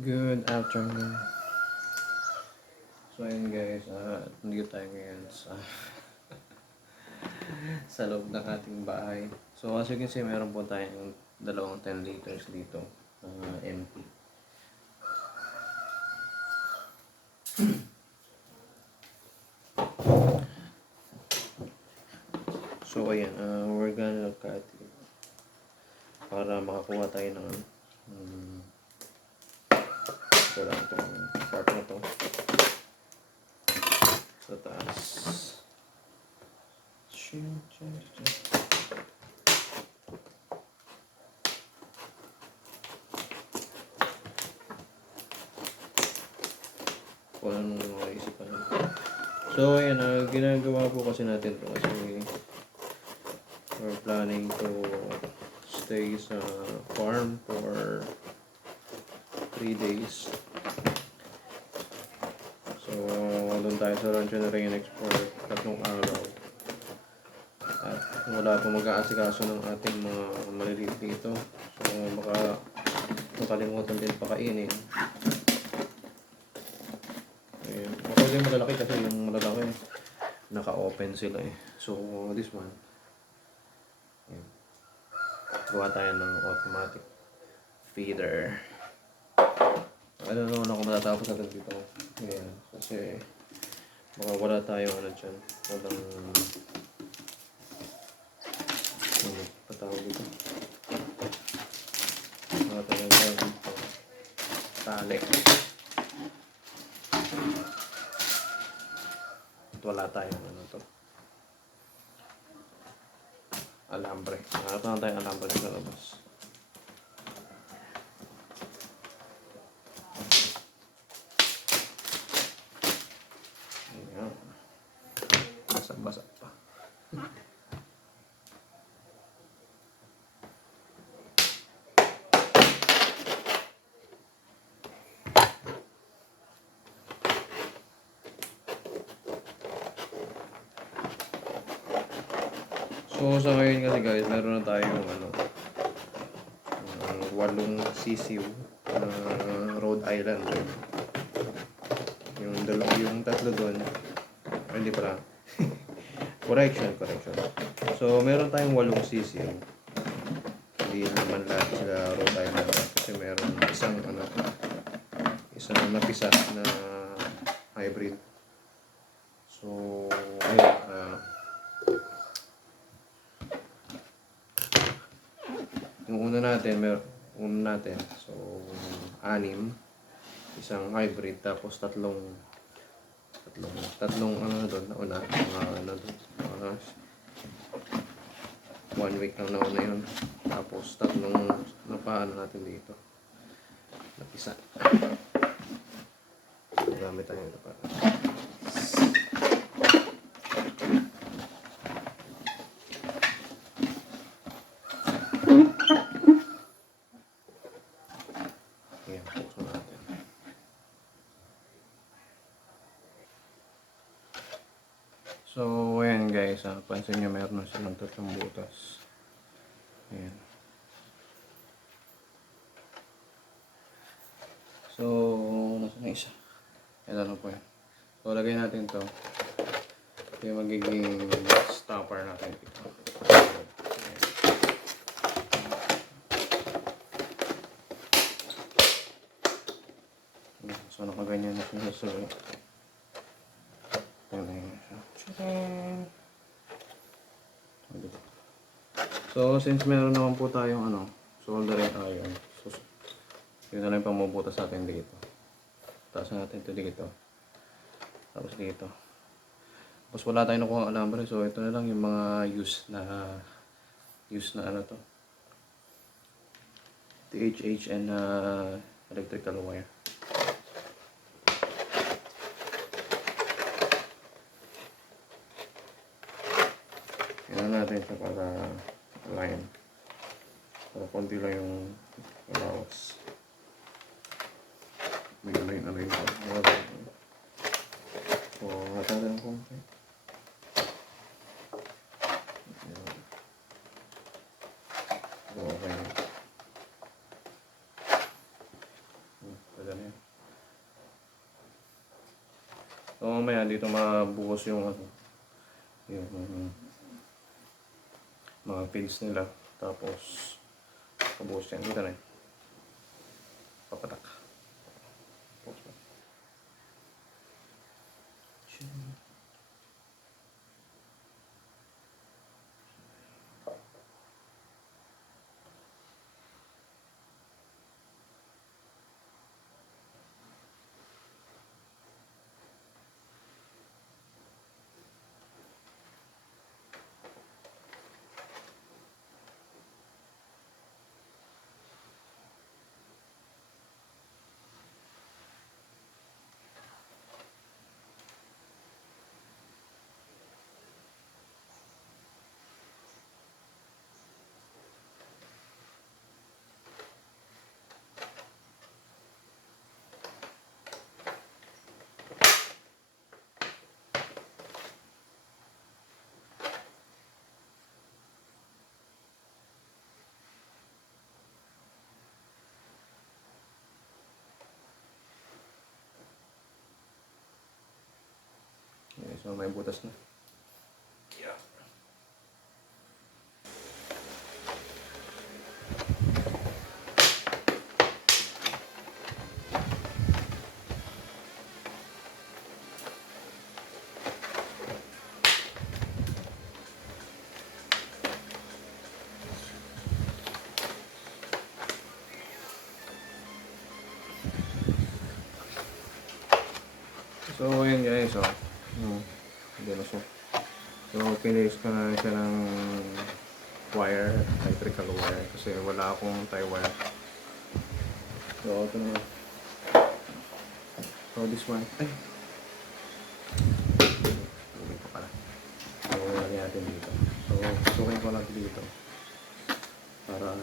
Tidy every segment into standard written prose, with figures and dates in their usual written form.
Good afternoon. So ayun guys, nandito tayo ngayon sa loob ng ating bahay. So as you can see, meron po tayong dalawang 10 liters dito, empty. So ayan, we're gonna look at it para makakuha tayo ng ito lang itong part na to sa taas. Kung anong mga isipan natin. So ayan, ginagawa po kasi natin to kasi we're planning to stay sa farm for 3 days. So doon tayo sa Rancho na Renex for 3 araw. At wala pong mag-aasikaso ng ating mga maliliit dito. So baka makalimutan din pakainin. Ako din malalaki kasi yung malalaki naka-open sila eh. So this one, gawa tayo ng automatic feeder. I don't know kung matatapos natin dito. Ayan, kasi baka wala tayong ano dyan. Walang patawag dito. Wala tayong dito. Tali. At wala tayong ano to. Alambre. Nakata na tayong alambre sa labas. Ayan. Basa-basa pa. So sa ngayon kasi guys, meron na tayong 8 sisiw Rhode Islander. Yung tatlo doon, hindi pala. correction. So meron tayong 8 sisiw. Hindi naman lahat sila Rhode Islander kasi meron isang napisa na hybrid. So ayun, yung una natin, so 6, isang hybrid, tapos tatlong ano doon, nauna, ano doon, 1 week lang nauna yun, tapos tatlong napaano natin dito, napisa. Gamit tayo ito para so ayan guys, pansin nyo meron na silang 3 butas. Ayan. So nasa na isa? Ito na po yan. So lagay natin to. Ito yung magiging stopper natin dito. So nakaganyan na siya sa so since meron naman po tayong soldering iron, so yun na lang pamubutas natin dito. Taas natin ito dito, tapos dito. Tapos wala tayong nakuha alambre, so ito na lang yung mga use na ano to, THHN electrical wire. Yan natin siya para align, para konti lang yung bawas. May align pa. So hata lang konti. So okay. Pwede Maganda na yan. So mamaya dito mabuhos yung ano, yung mga feeds nila. Tapos pabuhos yan. Dito na yan. Papatak. Pause na. Okay, so may butas na. Yeah. So ayan guys, so so pinilis ko na siya ng wire, electrical wire kasi wala akong tie wire. So ito naman. So this one, uwi ko pala. So lagyan natin dito. So susukin ko lang dito para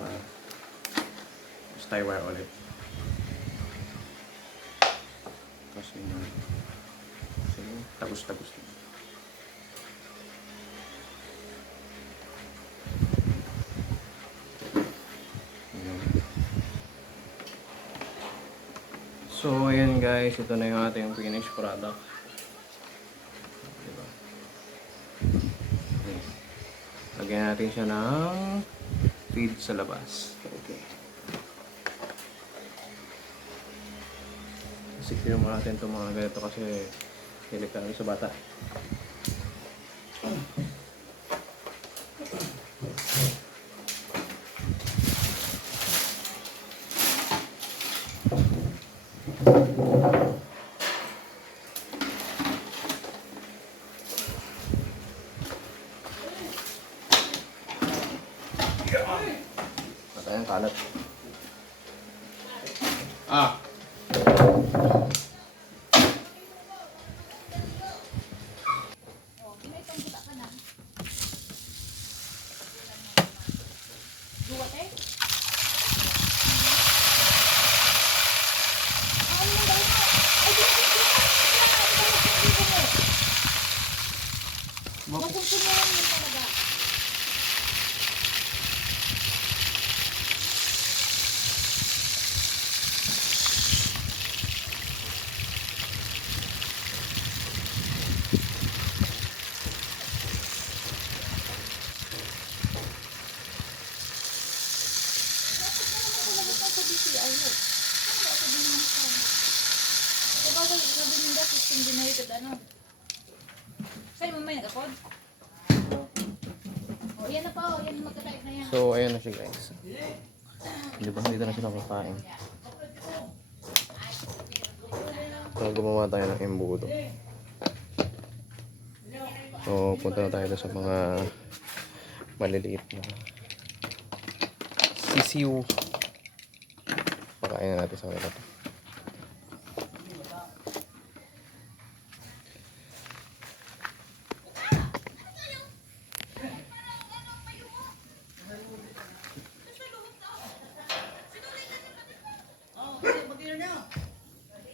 tie wire ulit. Kasi tagos-tagos lang. So ayan guys, ito na yung ating finished product. Diba? Okay. Lagyan natin siya ng feed sa labas. Okay. Secure mo natin itong mga ganito kasi hilig kami sa bata. Patay ang kalat. So ayan na siya guys. Di ba dito na siya nakakain. So gumawa tayo ng embudo. So punta na tayo sa mga maliliit na sisiw. Pakain na natin sa kanila to.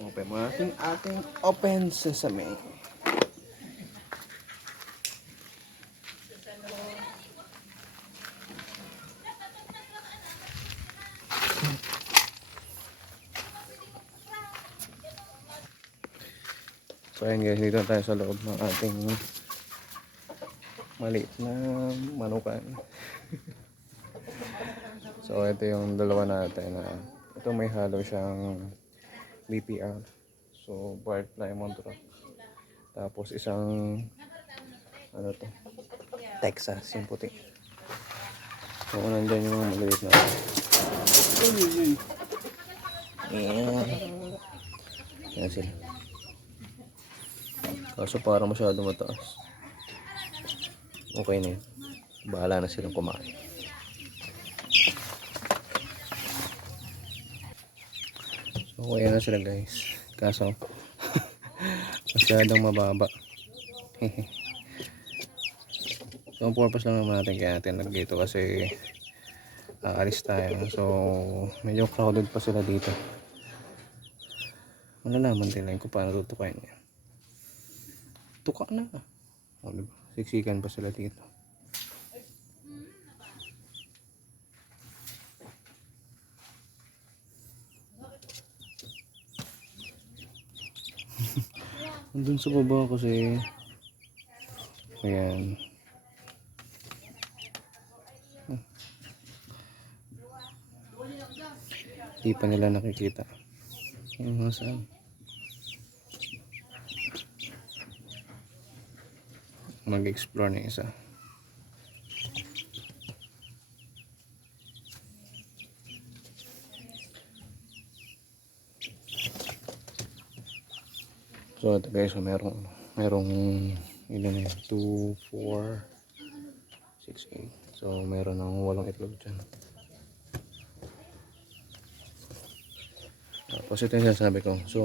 Open mo natin ating open sesame. So ayun guys, dito tayo sa loob ng ating maliit na manukan. So ito yung dalawa natin na ito may halo siyang BPR. So Bart Plymouth Rock. Tapos isang ano to, Texas yung puti. So nandyan yung mga maliit na. Ayan. Ayan sila. Kaso parang masyado mataas. Okay na yun. Bahala na silang kumain. Okay na sila guys. Kaso masyadong mababa. So ang purpose lang naman natin kaya natin dito kasi aalis tayo. So medyo crowded pa sila dito. Malalaman din lang kung paano tutukain niya. Tuka na. O, diba? Siksikan pa sila dito. Andun sa baba kasi ayan. Di pa nila nakikita. Yung mga saan. Mag-explore na isa. So ito guys, merong ilan na yun? 2, 4, 6, 8. So meron ng 8 itlog dyan. Tapos ito yung sinasabi ko. So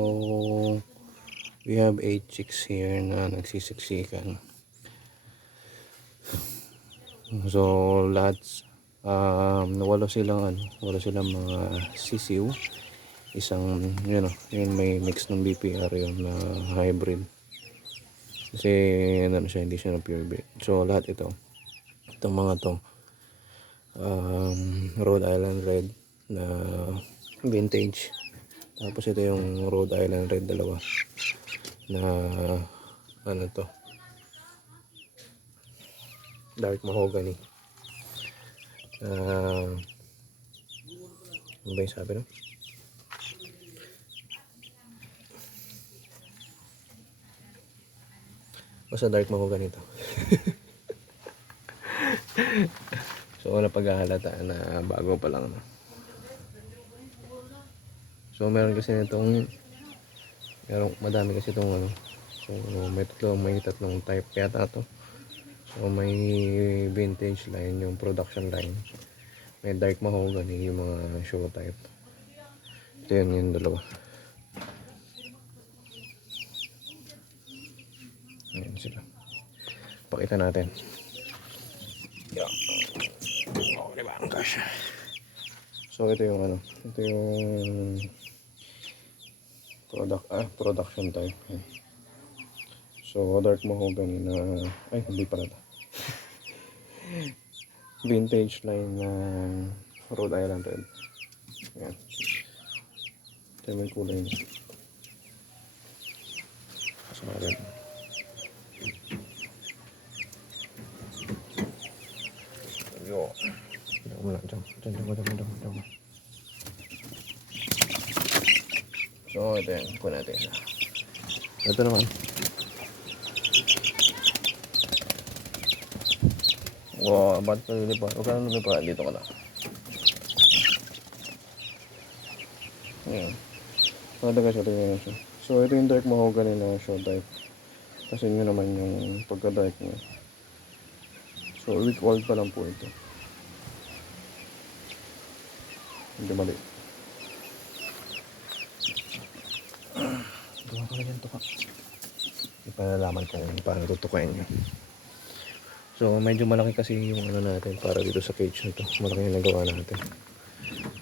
we have 8 chicks here na nagsisiksikan. So lahat walo silang mga sisiw. Isang yun may mix ng BPR yun na hybrid. Kasi siya, hindi siya na pure breed. So lahat itong mga to Rhode Island Red na vintage. Tapos ito yung Rhode Island Red dalawa na dark mahogany. Ano ba yung sabi no? Basta dark mahogany to. So wala paghahalata na bago pa lang. So meron kasi nitong madami kasi itong so may tatlong type yata to. So may vintage line, yung production line. May dark mahogany, yung mga show type. Ito yun yung dalawa. Ayan sila. Pakita natin. Yeah. Oh, diba ang kasha? So ito yung ito yung production type. So dark mahogany na hindi pala ito. Vintage line na Rhode Island Red. Ayan. Ito yung kulay niya. So red. Yo. Diyan. So ito yan. Kuha natin isa. Ito naman. Wow, ba't ka lumipa? Huwag ka na lumipa. Dito ka na. Ayan. Madagas ito yung siya. So ito yung dark mahogany na show type. Kasi nyo naman yung pagka-dark niya. So week old pa lang po ito. Hindi mali. Gawa ka na dyan tuka. Hindi pa nalaman kung paano tutukain nyo. So medyo malaki kasi yung natin para dito sa cage nito. Malaki yung nagawa natin.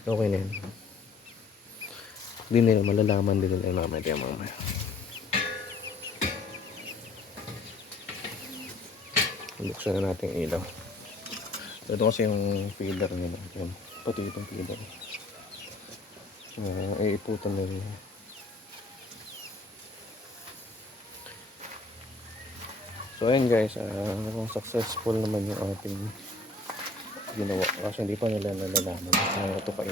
Okay na yun. Hindi nila malalaman din nila mamaya. Buksan na natin yung ilaw. Ito kasi yung feeder nila. Yan. Pati itong feeder. Iiputan nila. So ayun guys, mukhang successful naman yung ating ginawa. Kasi hindi pa nila nalalaman. Ano ito kayo.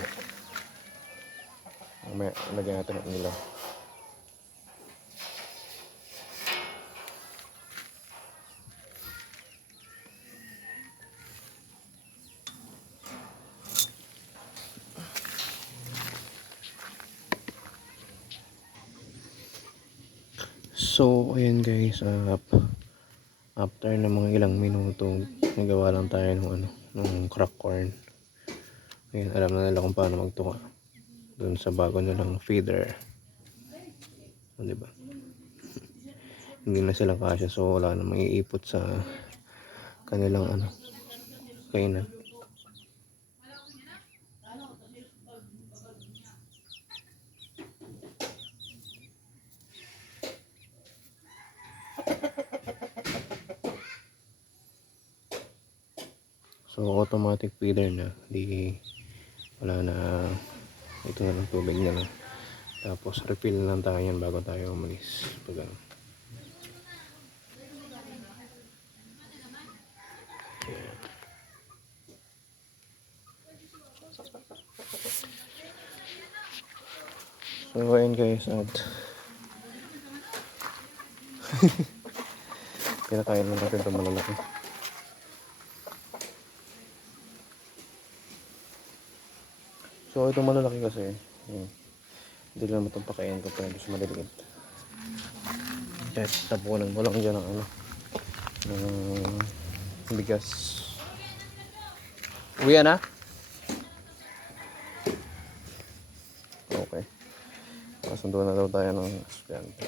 Mamaya, lagyan natin ang ilaw. So, ayan guys, after ng mga ilang minuto, nagawa lang tayo ng crack corn. Ayan, alam na nila kung paano magtuka dun sa bago nilang feeder. O, diba? Hindi na sila kasya, so wala na maiipot sa kanilang kainan. So automatic feeder na, di wala na, ito na lang, tubig na lang. Tapos refill lang tayo yan bago tayo umalis. Pag So ayun guys, at pinakain lang natin ito malalaki. So ito malalaki kasi hindi lang itong pakain ko, pero gusto maliliit. Kahit tapunan mo lang dyan ng ng bigas. Uwi na? Okay. Masundo na daw tayo ng estudyante.